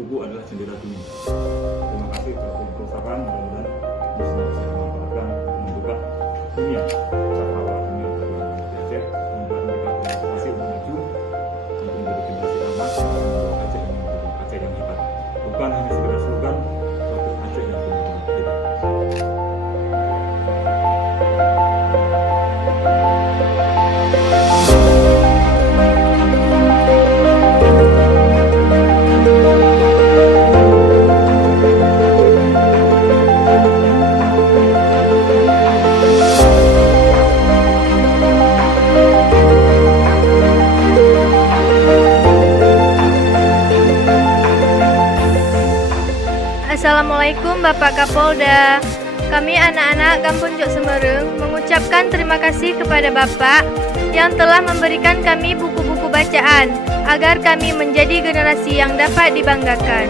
buku adalah jendela dunia. Terima kasih telah berusaha, mudah-mudahan bisa memanfaatkan membuka dunia cakrawala dunia bagi Aceh, membuat mereka bermotivasi untuk maju untuk menjadi generasi emas yang akan membawa Aceh ini menjadi Aceh yang hebat, bukan hanya sekedar slogan, tapi Aceh yang benar-benar hebat. Assalamualaikum Bapak Kapolda. Kami anak-anak Kampung Jok Semerung mengucapkan terima kasih kepada Bapak yang telah memberikan kami buku-buku bacaan agar kami menjadi generasi yang dapat dibanggakan.